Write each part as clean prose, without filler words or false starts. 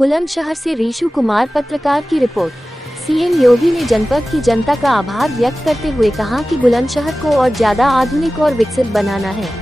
बुलंदशहर से रीशु कुमार पत्रकार की रिपोर्ट। सीएम योगी ने जनपद की जनता का आभार व्यक्त करते हुए कहा कि बुलंदशहर को और ज्यादा आधुनिक और विकसित बनाना है।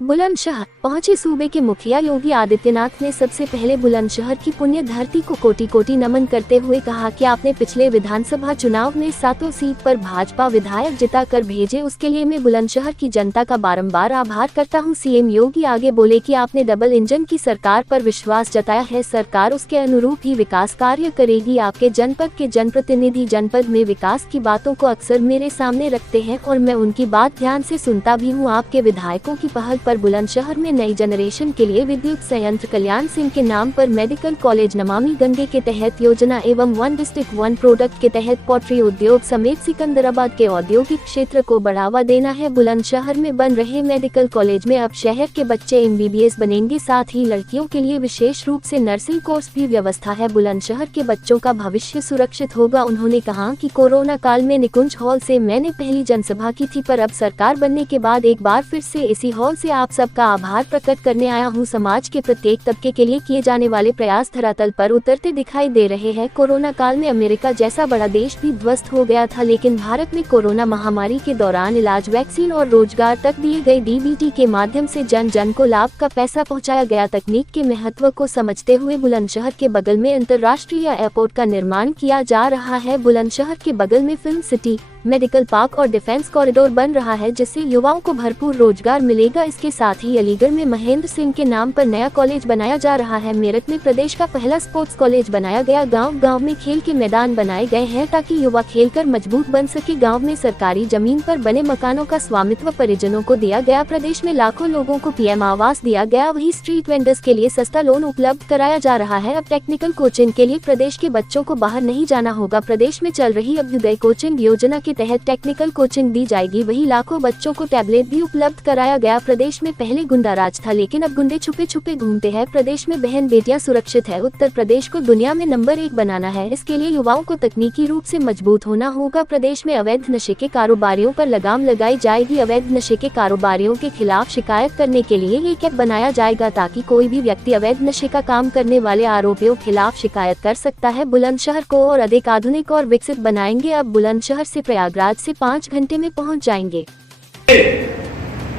बुलंदशहर पहुंचे सूबे के मुखिया योगी आदित्यनाथ ने सबसे पहले बुलंदशहर की पुण्य धरती को कोटि कोटि नमन करते हुए कहा कि आपने पिछले विधानसभा चुनाव में 7 सीट पर भाजपा विधायक जिताकर भेजे, उसके लिए मैं बुलंदशहर की जनता का बारंबार आभार करता हूं। सीएम योगी आगे बोले कि आपने डबल इंजन की सरकार पर विश्वास जताया है, सरकार उसके अनुरूप ही विकास कार्य करेगी। आपके जनपद के जनप्रतिनिधि जनपद में विकास की बातों को अक्सर मेरे सामने रखते हैं और मैं उनकी बात ध्यान से सुनता भी हूँ। आपके विधायकों की पहल पर बुलंदशहर में नई जनरेशन के लिए विद्युत संयंत्र, कल्याण सिंह के नाम पर मेडिकल कॉलेज, नमामि गंगे के तहत योजना एवं 1 डिस्ट्रिक्ट 1 प्रोडक्ट के तहत पॉटरी उद्योग समेत सिकंदराबाद के औद्योगिक क्षेत्र को बढ़ावा देना है। बुलंदशहर में बन रहे मेडिकल कॉलेज में अब शहर के बच्चे MBBS बनेंगे, साथ ही लड़कियों के लिए विशेष रूप से नर्सिंग कोर्स भी व्यवस्था है। बुलंदशहर के बच्चों का भविष्य सुरक्षित होगा। उन्होंने कहा कि कोरोना काल में निकुंज हॉल से मैंने पहली जनसभा की थी, पर अब सरकार बनने के बाद एक बार फिर से इसी हॉल से आप सबका आभार प्रकट करने आया हूं। समाज के प्रत्येक तबके के लिए किए जाने वाले प्रयास धरातल पर उतरते दिखाई दे रहे हैं। कोरोना काल में अमेरिका जैसा बड़ा देश भी ध्वस्त हो गया था, लेकिन भारत में कोरोना महामारी के दौरान इलाज, वैक्सीन और रोजगार तक दिए गए DBT के माध्यम से जन जन को लाभ का पैसा पहुंचाया गया। तकनीक के महत्व को समझते हुए बुलंदशहर के बगल में अंतर्राष्ट्रीय एयरपोर्ट का निर्माण किया जा रहा है। बुलंदशहर के बगल में फिल्म सिटी, मेडिकल पार्क और डिफेंस कॉरिडोर बन रहा है, जिससे युवाओं को भरपूर रोजगार मिलेगा। इसके साथ ही अलीगढ़ में महेंद्र सिंह के नाम पर नया कॉलेज बनाया जा रहा है। मेरठ में प्रदेश का पहला स्पोर्ट्स कॉलेज बनाया गया। गांव-गांव में खेल के मैदान बनाए गए हैं ताकि युवा खेलकर मजबूत बन सके। गांव में सरकारी जमीन पर बने मकानों का स्वामित्व परिजनों को दिया गया। प्रदेश में लाखों लोगों को PM आवास दिया गया। वहीं स्ट्रीट वेंडर्स के लिए सस्ता लोन उपलब्ध कराया जा रहा है। अब टेक्निकल कोचिंग के लिए प्रदेश के बच्चों को बाहर नहीं जाना होगा। प्रदेश में चल रही अभ्युदय कोचिंग योजना के तहत टेक्निकल कोचिंग दी जाएगी। वहीं लाखों बच्चों को टैबलेट भी उपलब्ध कराया गया। प्रदेश में पहले गुंडा राज था, लेकिन अब गुंडे छुपे छुपे घूमते हैं। प्रदेश में बहन बेटियां सुरक्षित है। उत्तर प्रदेश को दुनिया में नंबर 1 बनाना है। इसके लिए युवाओं को तकनीकी रूप से मजबूत होना होगा। प्रदेश में अवैध नशे के कारोबारियों पर लगाम लगाई जाएगी। अवैध नशे के कारोबारियों के खिलाफ शिकायत करने के लिए एक ऐप बनाया जाएगा, ताकि कोई भी व्यक्ति अवैध नशे का काम करने वाले आरोपियों के खिलाफ शिकायत कर सकता है। बुलंदशहर को और अधिक आधुनिक और विकसित बनाएंगे। अब बुलंदशहर से प्रयागराज से 5 घंटे में पहुंच जाएंगे।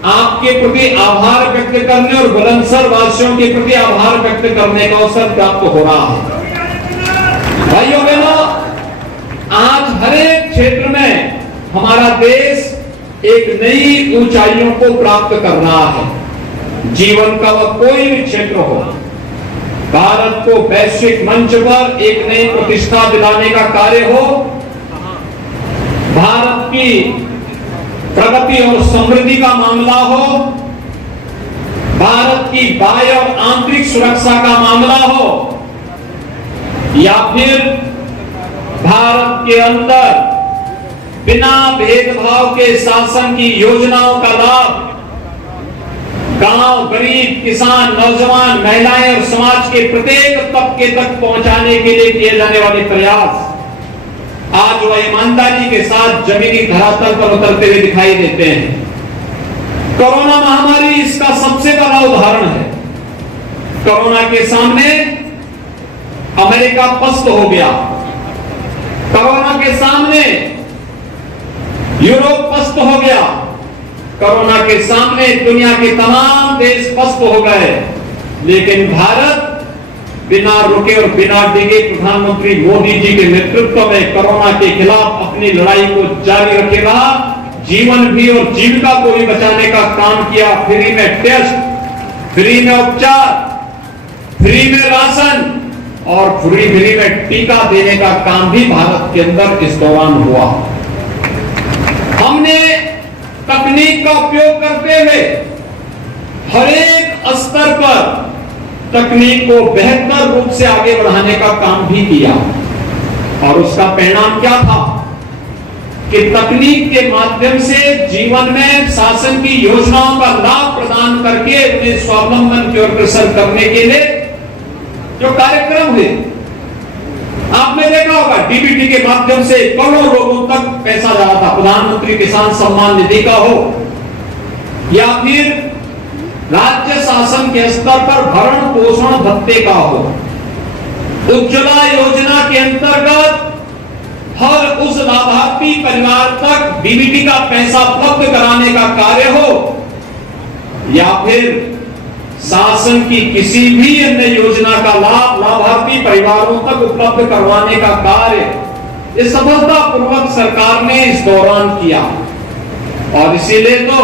आपके प्रति आभार व्यक्त करने और बुलंदशहर वासियों के प्रति आभार व्यक्त करने का अवसर प्राप्त हो रहा है। भाइयों बहनों, आज हर एक क्षेत्र में हमारा देश एक नई ऊंचाइयों को प्राप्त कर रहा है। जीवन का वह कोई भी क्षेत्र हो, भारत को वैश्विक मंच पर एक नई प्रतिष्ठा दिलाने का कार्य हो, भारत की प्रगति और समृद्धि का मामला हो, भारत की बाह्य और आंतरिक सुरक्षा का मामला हो, या फिर भारत के अंदर बिना भेदभाव के शासन की योजनाओं का लाभ गांव, गरीब, किसान, नौजवान, महिलाएं और समाज के प्रत्येक तबके तक पहुंचाने के लिए किए जाने वाले प्रयास आज वह ईमानदारी के साथ जमीनी धरातल पर उतरते हुए दिखाई देते हैं। कोरोना महामारी इसका सबसे बड़ा उदाहरण है। कोरोना के सामने अमेरिका पस्त हो गया, कोरोना के सामने यूरोप पस्त हो गया, कोरोना के सामने दुनिया के तमाम देश पस्त हो गए, लेकिन भारत बिना रुके और बिना डिगे प्रधानमंत्री मोदी जी के नेतृत्व में कोरोना के खिलाफ अपनी लड़ाई को जारी रखेगा। जीवन भी और जीविका को भी बचाने का काम किया। फ्री में टेस्ट, फ्री में उपचार, फ्री में राशन और फ्री में टीका देने का काम भी भारत के अंदर इस दौरान हुआ। हमने तकनीक का उपयोग करते हुए हर एक स्तर पर तकनीक को बेहतर रूप से आगे बढ़ाने का काम भी किया, और उसका परिणाम क्या था कि तकनीक के माध्यम से जीवन में शासन की योजनाओं का लाभ प्रदान करके अपने स्वावलंबन की ओर अग्रसर करने के लिए जो कार्यक्रम हुए, आपने देखा होगा DBT के माध्यम से करोड़ों लोगों तक पैसा जा रहा था। प्रधानमंत्री किसान सम्मान निधि का हो, या फिर राज्य शासन के स्तर पर भरण पोषण भत्ते का हो। उज्ज्वला योजना के अंतर्गत हर उस लाभार्थी परिवार तक डीबीटी का पैसा उपलब्ध कराने का कार्य हो, या फिर शासन की किसी भी अन्य योजना का लाभ लाभार्थी परिवारों तक उपलब्ध करवाने का कार्य इस सफलतापूर्वक सरकार ने इस दौरान किया। और इसीलिए तो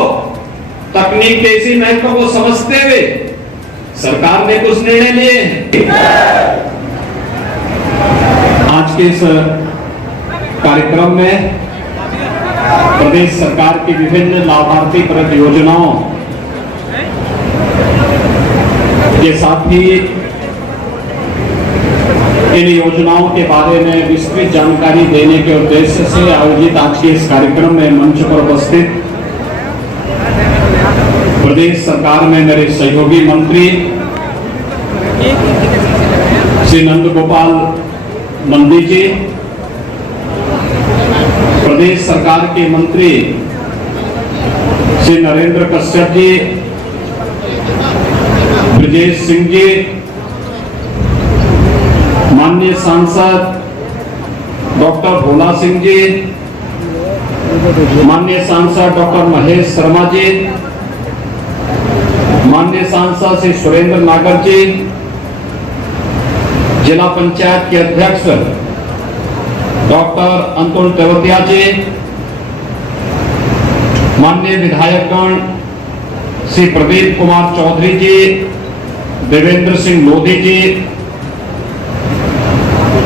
तकनीक के इसी महत्व को समझते हुए सरकार ने कुछ निर्णय लिए हैं। आज के इस कार्यक्रम में प्रदेश सरकार की विभिन्न लाभार्थी परक योजनाओं के साथ ही इन योजनाओं के बारे में विस्तृत जानकारी देने के उद्देश्य से आयोजित आज के इस कार्यक्रम में मंच पर उपस्थित प्रदेश सरकार में मेरे सहयोगी मंत्री श्री नंद गोपाल नंदी जी, प्रदेश सरकार के मंत्री श्री नरेंद्र कश्यप जी, ब्रजेश सिंह जी, माननीय सांसद डॉक्टर भोला सिंह जी, माननीय सांसद डॉक्टर महेश शर्मा जी, माननीय सांसद श्री सुरेंद्र नागर जी, जिला पंचायत के अध्यक्ष डॉक्टर अंतुल तेवतिया जी, माननीय विधायकगण श्री प्रदीप कुमार चौधरी जी, देवेंद्र सिंह लोधी जी,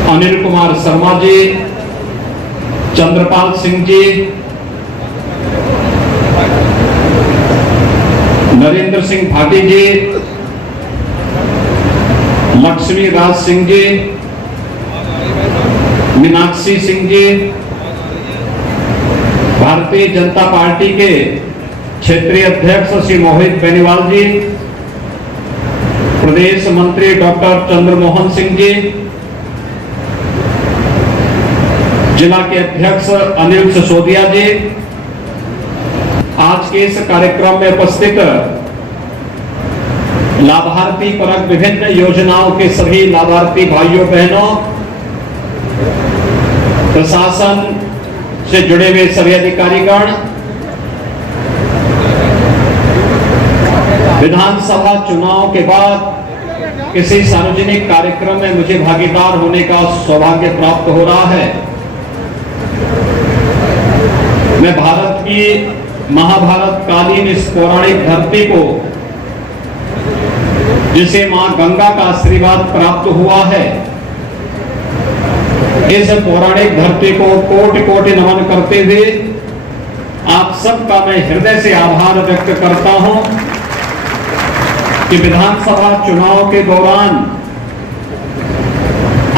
अनिल कुमार शर्मा जी, चंद्रपाल सिंह जी, नरेंद्र सिंह भाटी जी, लक्ष्मी राज सिंह जी, मीनाक्षी सिंह जी, भारतीय जनता पार्टी के क्षेत्रीय अध्यक्ष श्री मोहित बेनीवाल जी, प्रदेश मंत्री डॉक्टर चंद्रमोहन सिंह जी, जिला के अध्यक्ष अनिल सिसोदिया जी, आज के इस कार्यक्रम में उपस्थित लाभार्थी परक विभिन्न योजनाओं के सभी लाभार्थी भाइयों बहनों, प्रशासन से जुड़े हुए सभी अधिकारीगण, विधानसभा चुनाव के बाद किसी सार्वजनिक कार्यक्रम में मुझे भागीदार होने का सौभाग्य प्राप्त हो रहा है। मैं भारत की महाभारत कालीन इस पौराणिक धरती को, जिसे मां गंगा का आशीर्वाद प्राप्त हुआ है, इस पौराणिक धरती को कोटि कोटि नमन करते हुए आप सबका मैं हृदय से आभार व्यक्त करता हूं कि विधानसभा चुनाव के दौरान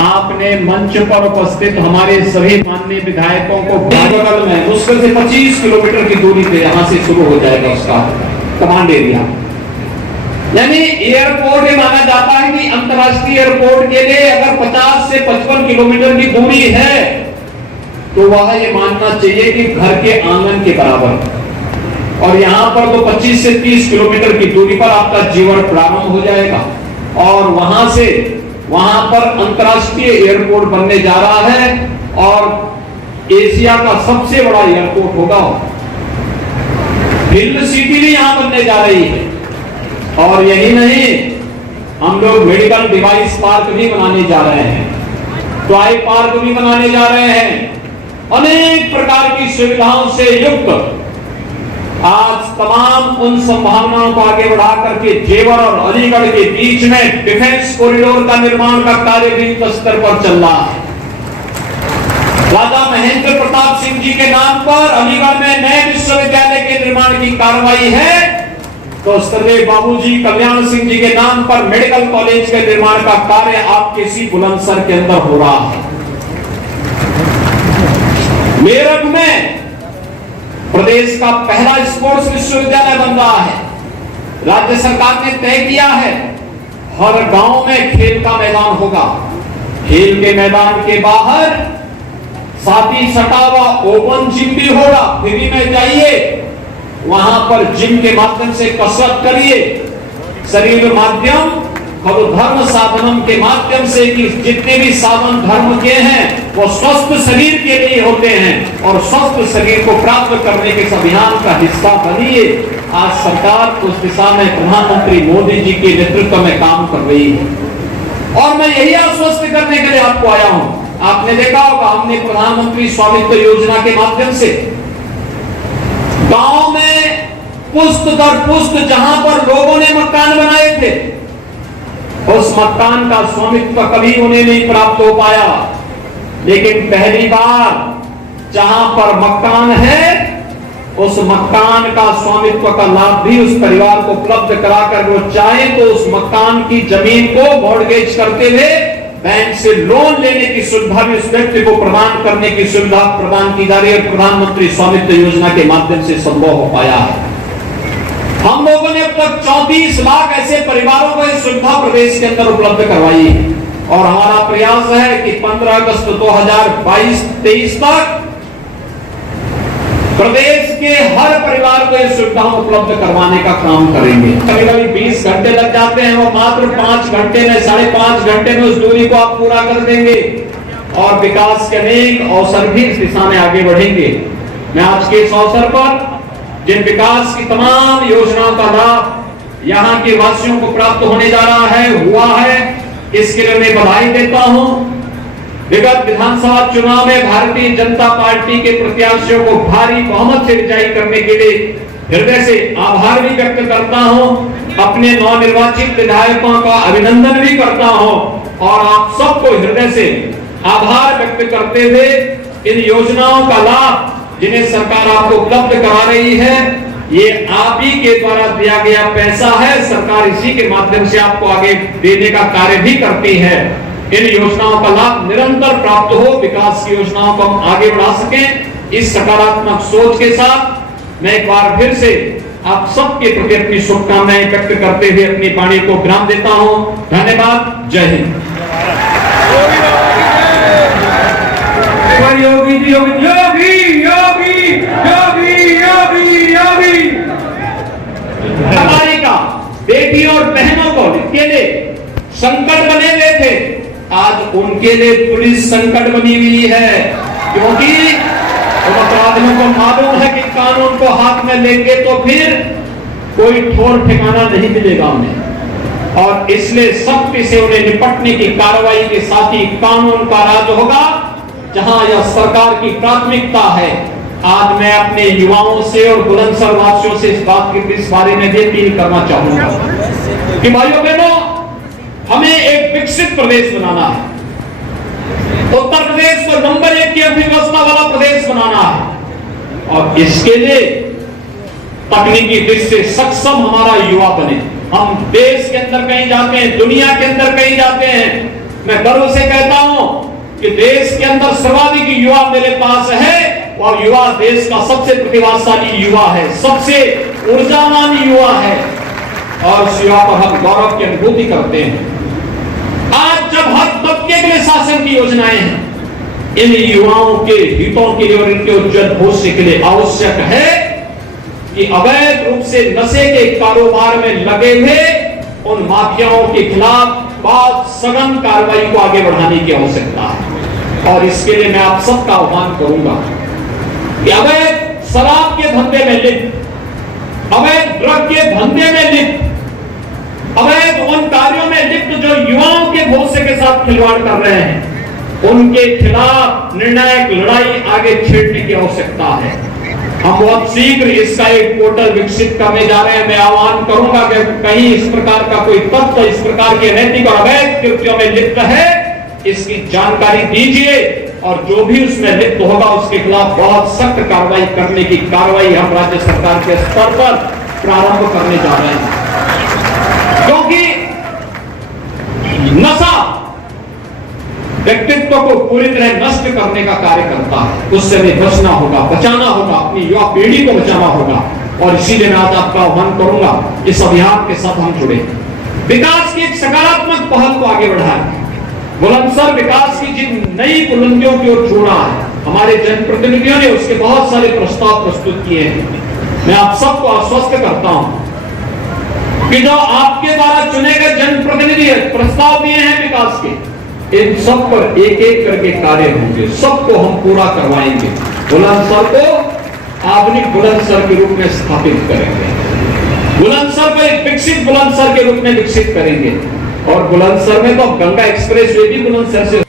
आपने मंच पर उपस्थित हमारे सभी माननीय विधायकों को बगल में मुश्किल से 25 किलोमीटर की दूरी पे यहां से शुरू हो जाएगा उसका कमांड एरिया, यानी एयरपोर्ट ये माना जाता है कि अंतर्राष्ट्रीय एयरपोर्ट के लिए अगर 50 से 55 किलोमीटर की दूरी है तो वह ये मानना चाहिए कि घर के आंगन के बराबर। और यहाँ पर तो 25 से 30 किलोमीटर की दूरी पर आपका जीवन प्रारंभ हो जाएगा और वहां से वहां पर अंतर्राष्ट्रीय एयरपोर्ट बनने जा रहा है और एशिया का सबसे बड़ा एयरपोर्ट होगा। फिल्म सिटी भी यहां बनने जा रही है और यही नहीं, हम लोग मेडिकल डिवाइस पार्क भी बनाने जा रहे हैं, टॉय पार्क भी बनाने जा रहे हैं। अनेक प्रकार की सुविधाओं से युक्त आज तमाम उन संभावनाओं को आगे बढ़ा करके जेवर और अलीगढ़ के बीच में डिफेंस कॉरिडोर का निर्माण का कार्य भी युद्ध स्तर पर चल रहा है। राजा महेंद्र प्रताप सिंह जी के नाम पर अलीगढ़ में नए विश्वविद्यालय के निर्माण की कार्रवाई है, तो सरदेव बाबूजी कल्याण सिंह जी के नाम पर मेडिकल कॉलेज के निर्माण का कार्य आपके इसी बुलंदशहर के अंदर हो रहा है। मेरठ में प्रदेश का पहला स्पोर्ट्स विश्वविद्यालय बन रहा है। राज्य सरकार ने तय किया है हर गांव में खेल का मैदान होगा। खेल के मैदान के बाहर साथ ही सटा हुआ ओपन जिम भी होगा। फ्री में जाइए, वहां पर जिम के माध्यम से कसरत करिए शरीर माध्यम और धर्म साधनम के माध्यम से कि जितने भी साधन धर्म के हैं वो स्वस्थ शरीर के लिए होते हैं और स्वस्थ शरीर को प्राप्त करने के इस अभियान का हिस्सा बनिए। आज सरकार उस दिशा में प्रधानमंत्री मोदी जी के नेतृत्व में काम कर रही है और मैं यही आश्वस्त करने के लिए आपको आया हूं। आपने देखा होगा हमने प्रधानमंत्री स्वामित्व योजना के माध्यम से गांव में पुष्ट दर पुष्ट जहां पर लोगों ने मकान बनाए थे उस मकान का स्वामित्व कभी उन्हें नहीं प्राप्त हो पाया, लेकिन पहली बार जहां पर मकान है उस मकान का स्वामित्व का लाभ भी उस परिवार को उपलब्ध कराकर वो चाहे तो उस मकान की जमीन को मॉर्गेज करते हुए बैंक से लोन लेने की सुविधा भी उस व्यक्ति को प्रदान करने की सुविधा प्रदान की जा रही है। प्रधानमंत्री स्वामित्व योजना के माध्यम से संभव हो पाया है। हम लोगों ने अब तक 34 लाख ऐसे परिवारों को यह सुविधा प्रदेश के अंदर उपलब्ध करवाई है और हमारा प्रयास है कि 15 अगस्त 2022-23 तक प्रदेश के हर परिवार को यह सुविधा उपलब्ध करवाने का काम करेंगे। कभी कभी 20 घंटे लग जाते हैं, वो मात्र 5 घंटे में 5.5 घंटे में उस दूरी को आप पूरा कर देंगे और विकास के अनेक अवसर भी इस दिशा में आगे बढ़ेंगे। मैं आज के इस अवसर पर जिन विकास की तमाम योजनाओं का लाभ यहाँ के वासियों को प्राप्त होने जा रहा है हुआ है, इसके लिए मैं बधाई देता हूं। विगत विधानसभा चुनाव में भारतीय जनता पार्टी के प्रत्याशियों को भारी बहुमत से विजयी करने के लिए हृदय से आभार भी व्यक्त करता हूं। अपने नवनिर्वाचित विधायकों का अभिनंदन भी करता हूं और आप सबको हृदय से आभार व्यक्त करते हुए इन योजनाओं का लाभ जिन्हें सरकार आपको उपलब्ध करा रही है, ये आप ही के द्वारा दिया गया पैसा है। सरकार इसी के माध्यम से आपको आगे देने का कार्य भी करती है। इन योजनाओं का लाभ निरंतर प्राप्त हो, विकास की योजनाओं को हम आगे बढ़ा सकें, इस सकारात्मक सोच के साथ मैं एक बार फिर से आप सबके प्रति अपनी शुभकामनाएं व्यक्त करते हुए अपनी वाणी को विराम देता हूं। धन्यवाद। जय हिंद। योगी योगी योगी योगी योगी योगी योगी हमारी का बेटी और बहनों को के लिए संकट बने हुए थे, आज उनके लिए पुलिस संकट बनी हुई है, क्योंकि उन अपराधियों को मालूम है कि कानून को हाथ में लेंगे तो फिर कोई ठोर ठिकाना नहीं मिलेगा उन्हें, और इसलिए सख्ती से उन्हें निपटने की कार्रवाई के साथ ही कानून का राज होगा, जहां यह सरकार की प्राथमिकता है। आज मैं अपने युवाओं से और बुलंदशहर वासियों से इस बारे में भी अपील करना चाहूंगा कि भाइयों बहनों, हमें एक विकसित प्रदेश बनाना है। उत्तर प्रदेश को नंबर 1 की अर्थव्यवस्था वाला प्रदेश बनाना है और इसके लिए तकनीकी दृष्टि से सक्षम हमारा युवा बने। हम देश के अंदर कहीं जाते हैं, दुनिया के अंदर कहीं जाते हैं, मैं गर्व से कहता हूं कि देश के अंदर सर्वाधिक युवा मेरे पास है और युवा देश का सबसे प्रतिभाशाली युवा है, सबसे ऊर्जावान युवा है और उस युवा पर हम गौरव की अनुभूति करते हैं। आज जब हर तबके के लिए शासन की योजनाएं हैं, इन युवाओं के हितों के लिए और इनके उज्जवल भविष्य के लिए आवश्यक है कि अवैध रूप से नशे के कारोबार में लगे हुए उन माफियाओं के खिलाफ बहुत सघन कार्रवाई को आगे बढ़ाने की आवश्यकता है। और इसके लिए मैं आप सबका आह्वान करूंगा कि अवैध शराब के धंधे में लिप्त, अवैध ड्रग के धंधे में लिप्त, अवैध उन कार्यों में लिप्त जो युवाओं के भविष्य के साथ खिलवाड़ कर रहे हैं, उनके खिलाफ निर्णायक लड़ाई आगे छेड़ने की आवश्यकता है। हम बहुत शीघ्र इसका एक पोर्टल विकसित करने जा रहे हैं। मैं आह्वान करूंगा कि कहीं इस प्रकार का कोई तत्व इस प्रकार के अनैतिक और अवैध कृत्यों में लिप्त है, इसकी जानकारी दीजिए और जो भी उसमें लिप्त होगा उसके खिलाफ बहुत सख्त कार्रवाई करने की कार्रवाई हम राज्य सरकार के स्तर पर प्रारंभ करने जा रहे हैं। क्योंकि नशा व्यक्तित्व को पूरी तरह नष्ट करने का कार्य करता है, उससे हमें बचना होगा, बचाना होगा, अपनी युवा पीढ़ी को बचाना होगा। और इसीलिए मैं आज आपका आह्वान करूंगा इस अभियान के साथ हम जुड़े, विकास की एक सकारात्मक पहल को आगे बढ़ाएं। बुलंदशहर विकास की जिन नई बुलंदियों की ओर छोड़ा है, हमारे जनप्रतिनिधियों ने उसके बहुत सारे प्रस्ताव प्रस्तुत किए हैं। मैं आप सबको आश्वस्त करता हूं कि जो आपके द्वारा चुने गए जनप्रतिनिधि है, प्रस्ताव दिए हैं विकास के, इन सब पर एक एक करके कार्य होंगे, सबको हम पूरा करवाएंगे। बुलंदशहर को आधुनिक बुलंदशहर के रूप में स्थापित करेंगे, बुलंदशहर को एक विकसित बुलंदशहर के रूप में विकसित करेंगे। और बुलंदशहर में तो गंगा एक्सप्रेस वे भी बुलंदशहर से